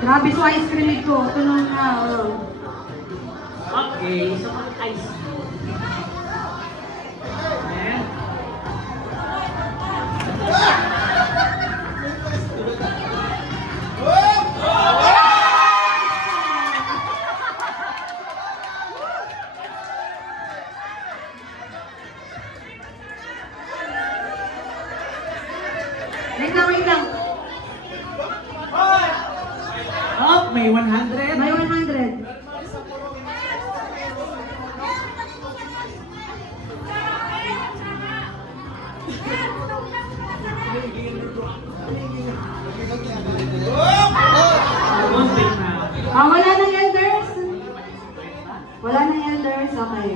Grabe so ice cream ko. Tulong na. Okay, so ice cream. Ayan. Wait lang. Oh, may 100. May 100. Muntik na. Wala nang elders? Wala nang elders? Okay.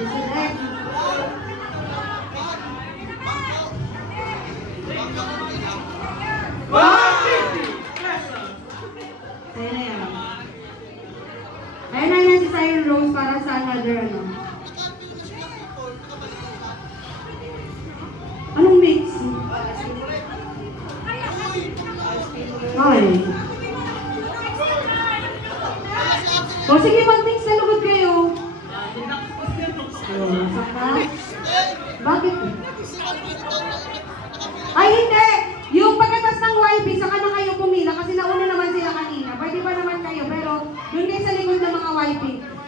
Select. Ayan na yan. Ayan na yan si Siren Rose para sa another ano. Anong mix? Okay. O sige, mag-mix na lugod kayo. Saka? Bakit? Ay, hindi! Yung pagkatas ng YB, saka na kayo pumila kasi nauna naman sila kanina. Pwede ba naman kayo? Pero yun kayo sa likod ng mga YB.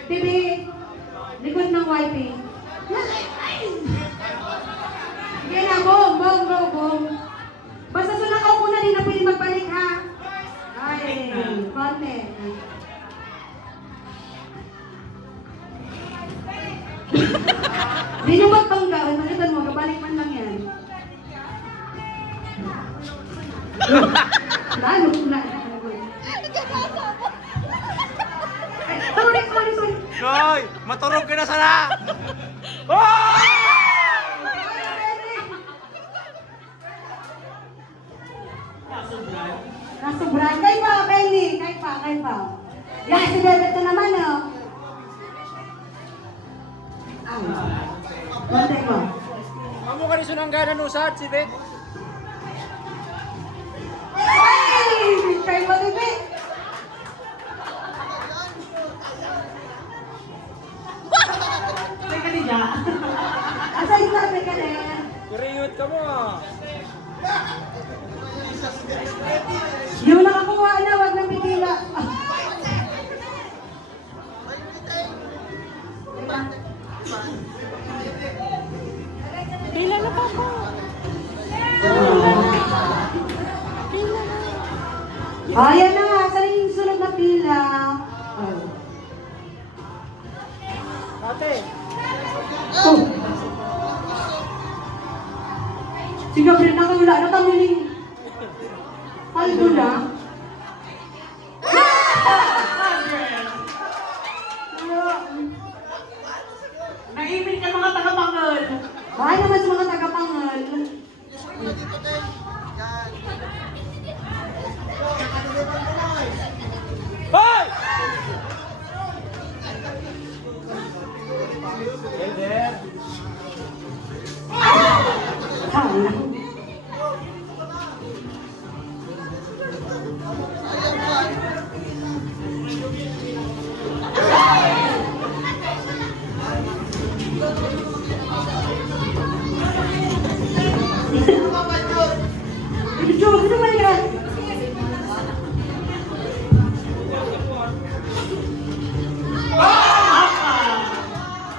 Tibi, likod ng YB. Sige na, boom. Basta sunakaw ko na din na pwede magbalik ha. Ay, konti. Di nyo magpanggaan, nakita mo, kabalik man lang yan. Lalo na. Sorry. Hoy! Maturog ka na sana! Oh! Nasubran. Kay pa, Benny. Kay pa. Yan, si Bebet na naman, oh. Ay. Konti ko. Amo ka rin sunangganan usad, si Bek. Ay! Kay pa, Bebet. Teka niya. Asa yung sabi ka na? Kuriyot ka mo ah. Yung nakakuha na, wag nang bigila. Pila na pa po. Ayan na, saan yung sunod na pila? Ate! Oh. Si Gabriel nakawala na tamiling. Haldo na. Naimik ka mga taga-Pangal. Bahay naman sa mga taga-Pangal. Hoy! Elder! Hala. Ito naman yan.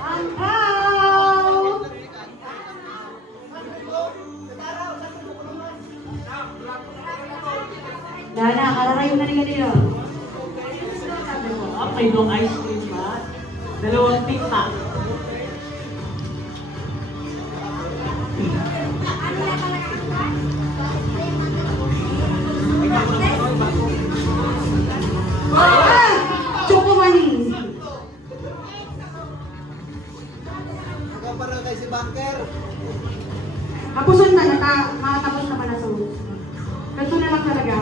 Angkaw! Nana, kararayo na rin kanina. May long ice cream ba? Dalawang tikta. Choco Manis. Para kay si Banker. Kapuson na, makatapos naman na sa ulo. Ganito na lang talaga.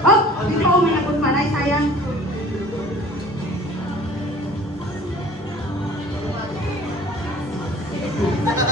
Oh, hindi pa uminabot pa na, sayang.